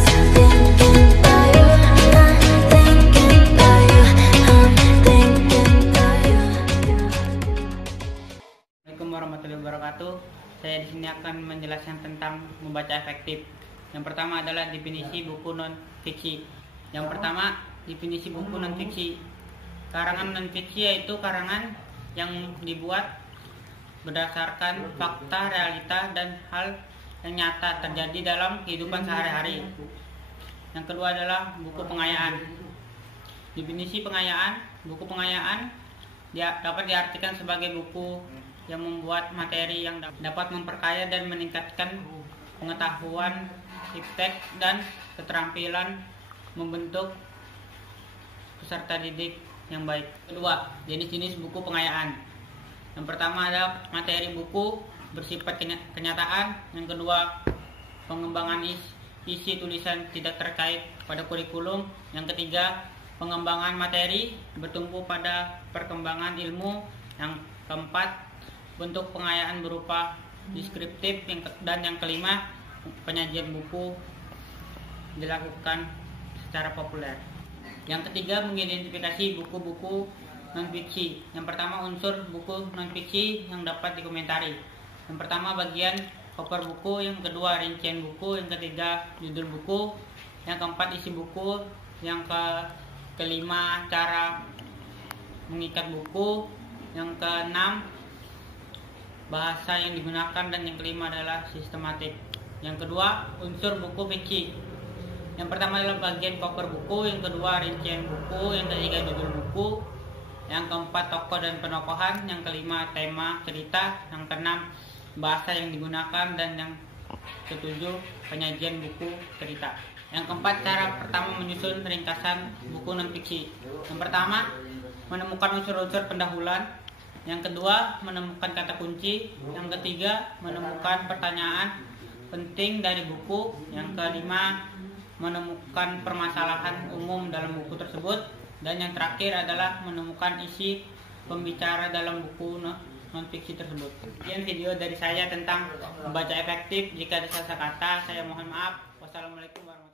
just thinking about you. I'm thinking about you. I'm thinking about you. Assalamualaikum warahmatullahi wabarakatuh. Saya di sini akan menjelaskan tentang membaca efektif. Yang pertama adalah definisi buku non fiksi. Yang pertama, definisi buku non fiksi. Karangan non fiksi yaitu karangan yang dibuat berdasarkan fakta, realita, dan hal yang nyata terjadi dalam kehidupan sehari-hari. Yang kedua adalah buku pengayaan. Definisi pengayaan, buku pengayaan dapat diartikan sebagai buku yang membuat materi yang dapat memperkaya dan meningkatkan pengetahuan, iptek, dan keterampilan membentuk peserta didik yang baik. Kedua, jenis-jenis buku pengayaan. Yang pertama adalah materi buku bersifat kenyataan. Yang kedua, pengembangan isi tulisan tidak terkait pada kurikulum. Yang ketiga, pengembangan materi bertumpu pada perkembangan ilmu. Yang keempat, bentuk pengayaan berupa deskriptif. Dan yang kelima, penyajian buku dilakukan secara populer. Yang ketiga, mengidentifikasi buku-buku non-fiksi. Yang pertama, unsur buku non-fiksi yang dapat dikomentari. Yang pertama, bagian cover buku. Yang kedua, rincian buku. Yang ketiga, judul buku. Yang keempat, isi buku. Yang kelima, cara mengikat buku. Yang keenam, bahasa yang digunakan. Dan yang kelima adalah sistematik. Yang kedua, unsur buku fiksi. Yang pertama adalah bagian cover buku, yang kedua rincian buku, yang ketiga judul buku, yang keempat tokoh dan penokohan, yang kelima tema cerita, yang keenam bahasa yang digunakan, dan yang ketujuh penyajian buku cerita. Yang keempat, cara pertama menyusun ringkasan buku non fiksi. Yang pertama, menemukan unsur-unsur pendahuluan. Yang kedua, menemukan kata kunci. Yang ketiga, menemukan pertanyaan penting dari buku. Yang kelima, menemukan permasalahan umum dalam buku tersebut. Dan yang terakhir adalah menemukan isi pembicara dalam buku non-fiksi tersebut. Sekian video dari saya tentang membaca efektif. Jika ada salah kata, saya mohon maaf. Wassalamualaikum warahmatullahi wabarakatuh.